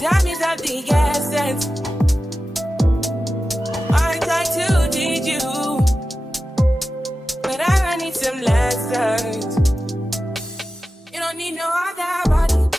Time is of the essence. I try to teach you, but I need some lessons. You don't need no other body.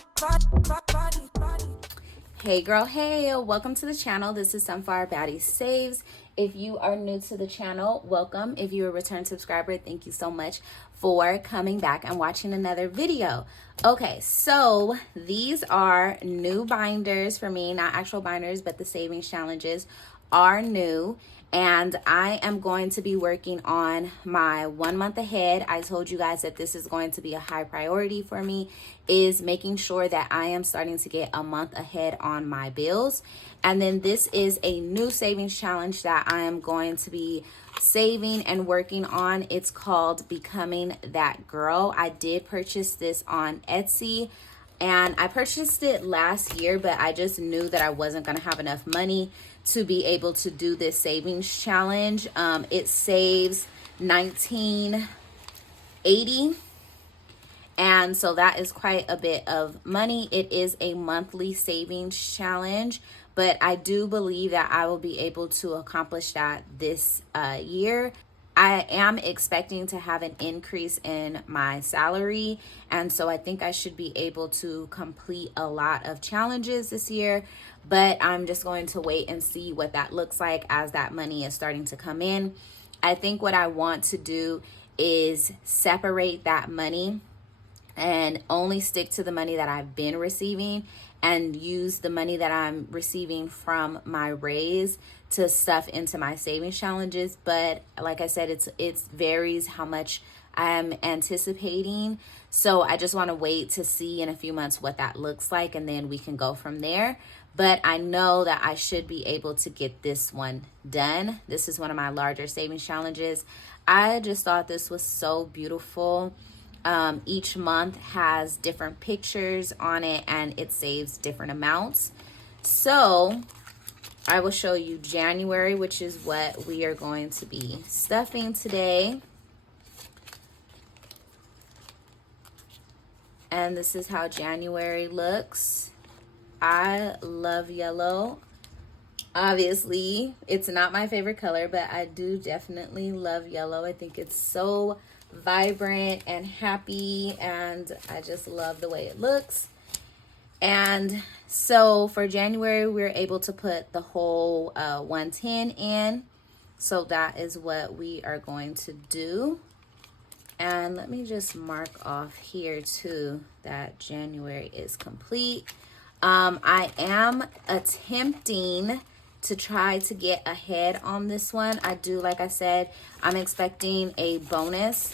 Hey girl, hey, welcome to the channel. This is Sunflower Baddie Saves. If you are new to the channel, welcome. If you're a return subscriber, thank you so much for coming back and watching another video. Okay, so these are new binders for me, not actual binders, but the savings challenges are new. And I am going to be working on my 1 month ahead. I told you guys that this is going to be a high priority for me, is making sure that I am starting to get a month ahead on my bills. And then this is a new savings challenge that I am going to be saving and working on. It's called Becoming That Girl. I did purchase this on Etsy. And I purchased it last year, but I just knew that I wasn't going to have enough money to be able to do this savings challenge. It saves $19.80. And so that is quite a bit of money. It is a monthly savings challenge, but I do believe that I will be able to accomplish that this year. I am expecting to have an increase in my salary, and so I think I should be able to complete a lot of challenges this year, but I'm just going to wait and see what that looks like as that money is starting to come in. I think what I want to do is separate that money and only stick to the money that I've been receiving and use the money that I'm receiving from my raise to stuff into my savings challenges. But like I said, it varies how much I am anticipating. So I just want to wait to see in a few months what that looks like, and then we can go from there. But I know that I should be able to get this one done. This is one of my larger savings challenges. I just thought this was so beautiful. Each month has different pictures on it, and it saves different amounts. So I will show you January, which is what we are going to be stuffing today. And this is how January looks. I love yellow. Obviously, it's not my favorite color, but I do definitely love yellow. I think it's so vibrant and happy, and I just love the way it looks. And so for January, we're able to put the whole 110 in. So that is what we are going to do. And let me just mark off here too that January is complete. I am attempting to try to get ahead on this one. I do, like I said, I'm expecting a bonus.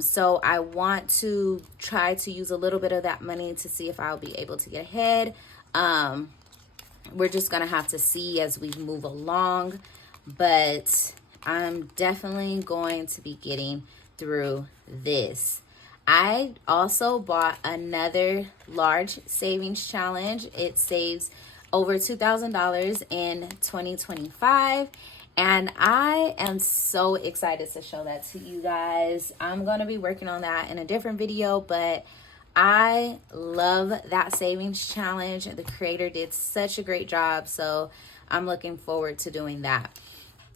So I want to try to use a little bit of that money to see if I'll be able to get ahead. We're just gonna have to see as we move along, but I'm definitely going to be getting through this. I also bought another large savings challenge. It saves over $2,000 in 2025. And I am so excited to show that to you guys. I'm going to be working on that in a different video, but I love that savings challenge. The creator did such a great job, so I'm looking forward to doing that.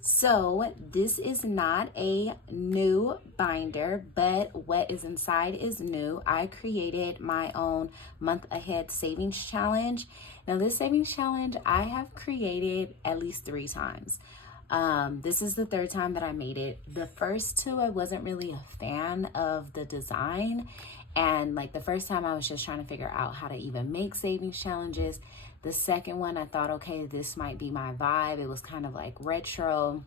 So this is not a new binder, but what is inside is new. I created my own month ahead savings challenge. Now this savings challenge I have created at least 3 times. This is the 3rd time that I made it. The first 2, I wasn't really a fan of the design. And like the first time I was just trying to figure out how to even make savings challenges. The second one, I thought, okay, this might be my vibe. It was kind of like retro,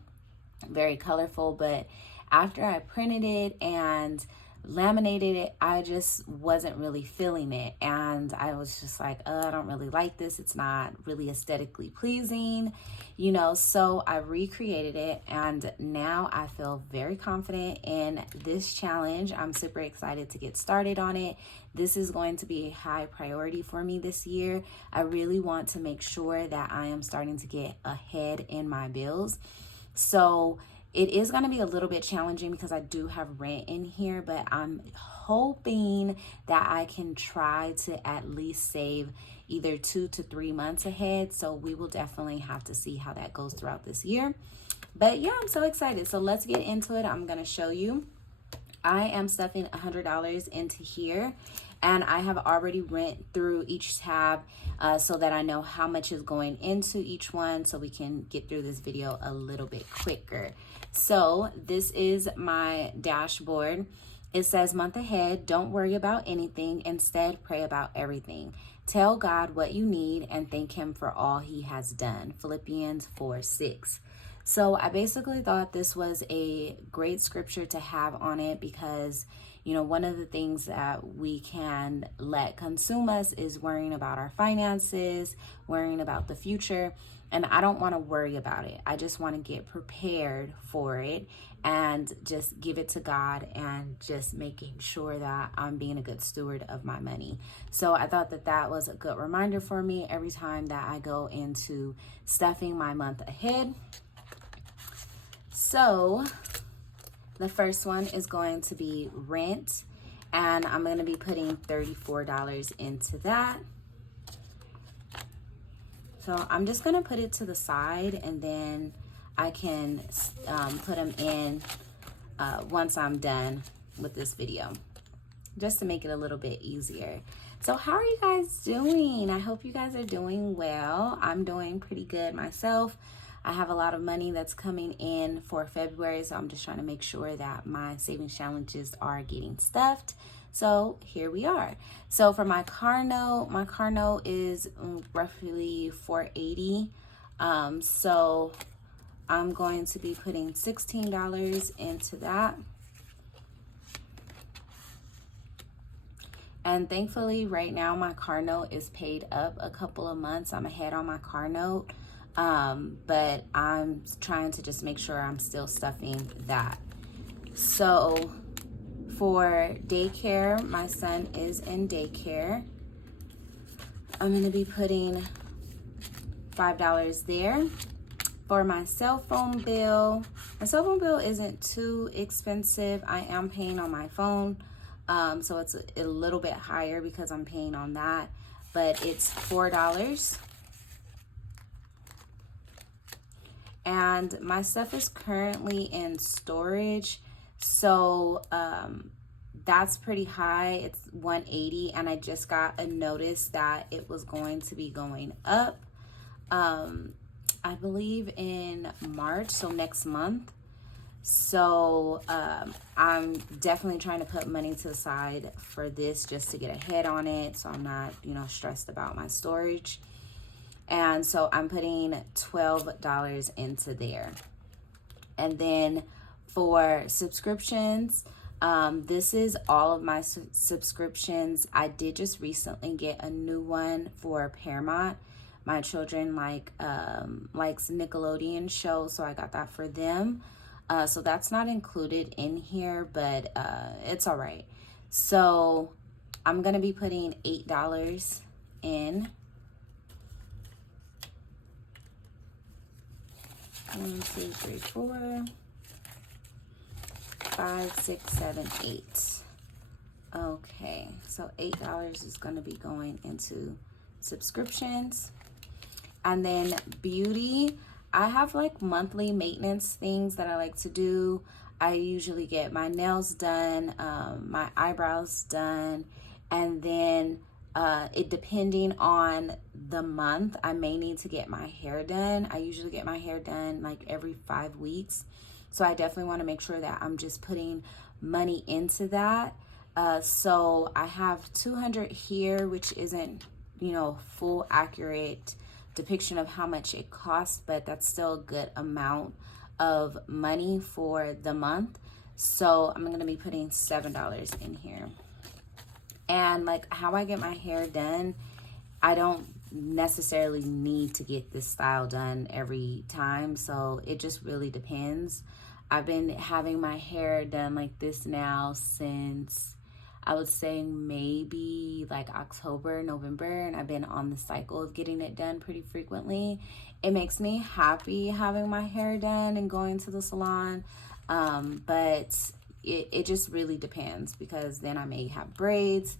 very colorful. But after I printed it and laminated it, I just wasn't really feeling it. And I was just like, I don't really like this. It's not really aesthetically pleasing, you know. So I recreated it, and now I feel very confident in this challenge. I'm super excited to get started on it. This is going to be a high priority for me this year. I really want to make sure that I am starting to get ahead in my bills. So it is going to be a little bit challenging because I do have rent in here, but I'm hoping that I can try to at least save either 2 to 3 months ahead. So we will definitely have to see how that goes throughout this year. But yeah, I'm so excited. So let's get into it. I'm going to show you. I am stuffing $100 into here, and I have already went through each tab so that I know how much is going into each one, so we can get through this video a little bit quicker. So this is my dashboard. It says month ahead, don't worry about anything. Instead, pray about everything. Tell God what you need and thank him for all he has done. Philippians 4:6. So I basically thought this was a great scripture to have on it because, you know, one of the things that we can let consume us is worrying about our finances, worrying about the future. And I don't want to worry about it. I just want to get prepared for it and just give it to God and just making sure that I'm being a good steward of my money. So I thought that that was a good reminder for me every time that I go into stuffing my month ahead. So the first one is going to be rent, and I'm going to be putting $34 into that. So I'm just going to put it to the side, and then I can put them in once I'm done with this video, just to make it a little bit easier. So how are you guys doing? I hope you guys are doing well. I'm doing pretty good myself. I have a lot of money that's coming in for February, so I'm just trying to make sure that my savings challenges are getting stuffed. So here we are. So for my car note is roughly $480. So I'm going to be putting $16 into that. And thankfully right now my car note is paid up a couple of months. I'm ahead on my car note. But I'm trying to just make sure I'm still stuffing that. So for daycare, my son is in daycare. I'm going to be putting $5 there. For my cell phone bill, isn't too expensive. I am paying on my phone, so it's a little bit higher because I'm paying on that, but it's $4. And my stuff is currently in storage, so that's pretty high. It's $180, and I just got a notice that it was going to be going up, I believe in March, so next month. So I'm definitely trying to put money to the side for this just to get ahead on it, so I'm not, you know, stressed about my storage. And so I'm putting $12 into there. And then for subscriptions, this is all of my subscriptions. I did just recently get a new one for Paramount. My children likes Nickelodeon shows, so I got that for them. So that's not included in here, but it's all right. So I'm going to be putting $8 in. 1, 2, 3, 4, 5, 6, 7, 8. Okay, so $8 is going to be going into subscriptions. And then beauty, I have like monthly maintenance things that I like to do. I usually get my nails done, my eyebrows done, and then it depending on the month, I may need to get my hair done. I usually get my hair done like every 5 weeks. So I definitely want to make sure that I'm just putting money into that. So I have $200 here, which isn't, you know, full accurate depiction of how much it costs, but that's still a good amount of money for the month. So I'm going to be putting $7 in here. And like how I get my hair done, I don't necessarily need to get this style done every time, so it just really depends. I've been having my hair done like this now since I would say maybe like October, November, and I've been on the cycle of getting it done pretty frequently. It makes me happy having my hair done and going to the salon, but it just really depends, because then I may have braids,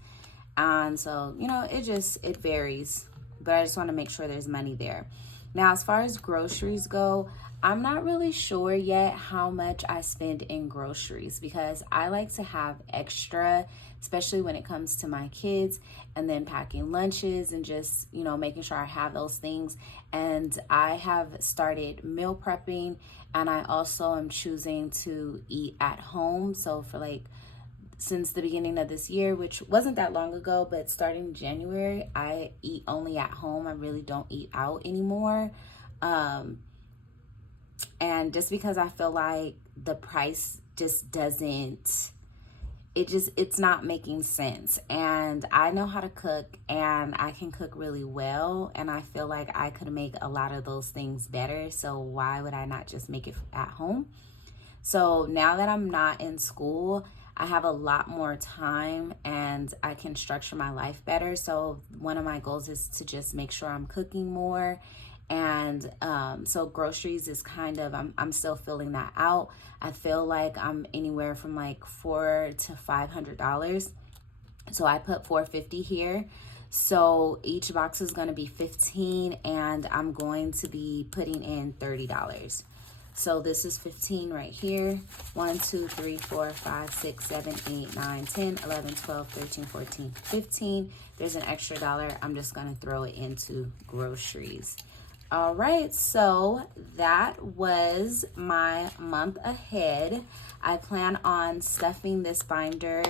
and so, you know, it varies. but I just want to make sure there's money there. Now, as far as groceries go, I'm not really sure yet how much I spend in groceries because I like to have extra, especially when it comes to my kids, and then packing lunches and just, you know, making sure I have those things. And I have started meal prepping, and I also am choosing to eat at home. So for like, since the beginning of this year, which wasn't that long ago, but starting January, I eat only at home. I really don't eat out anymore. And just because I feel like the price just doesn't, it's not making sense. And I know how to cook, and I can cook really well. And I feel like I could make a lot of those things better. So why would I not just make it at home? So now that I'm not in school, I have a lot more time and I can structure my life better. So one of my goals is to just make sure I'm cooking more. And so groceries is kind of, I'm still filling that out. I feel like I'm anywhere from like $400 to $500. So I put $450 here. So each box is going to be $15, and I'm going to be putting in $30. So this is 15 right here. 1, 2, 3, 4, 5, 6, 7, 8, 9, 10, 11, 12, 13, 14, 15. There's an extra $1. I'm just going to throw it into groceries. All right, so that was my month ahead. I plan on stuffing this binder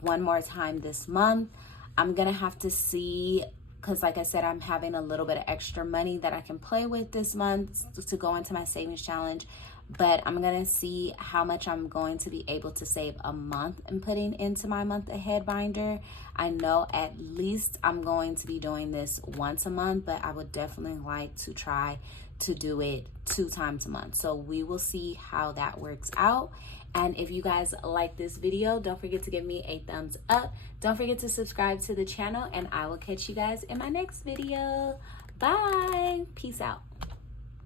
one more time this month. I'm gonna have to see, because like I said, I'm having a little bit of extra money that I can play with this month to go into my savings challenge. But I'm gonna see how much I'm going to be able to save a month and putting into my month ahead binder. I know at least I'm going to be doing this once a month, but I would definitely like to try to do it 2 times a month. So we will see how that works out. And if you guys like this video, don't forget to give me a thumbs up. Don't forget to subscribe to the channel, and I will catch you guys in my next video. Bye. Peace out.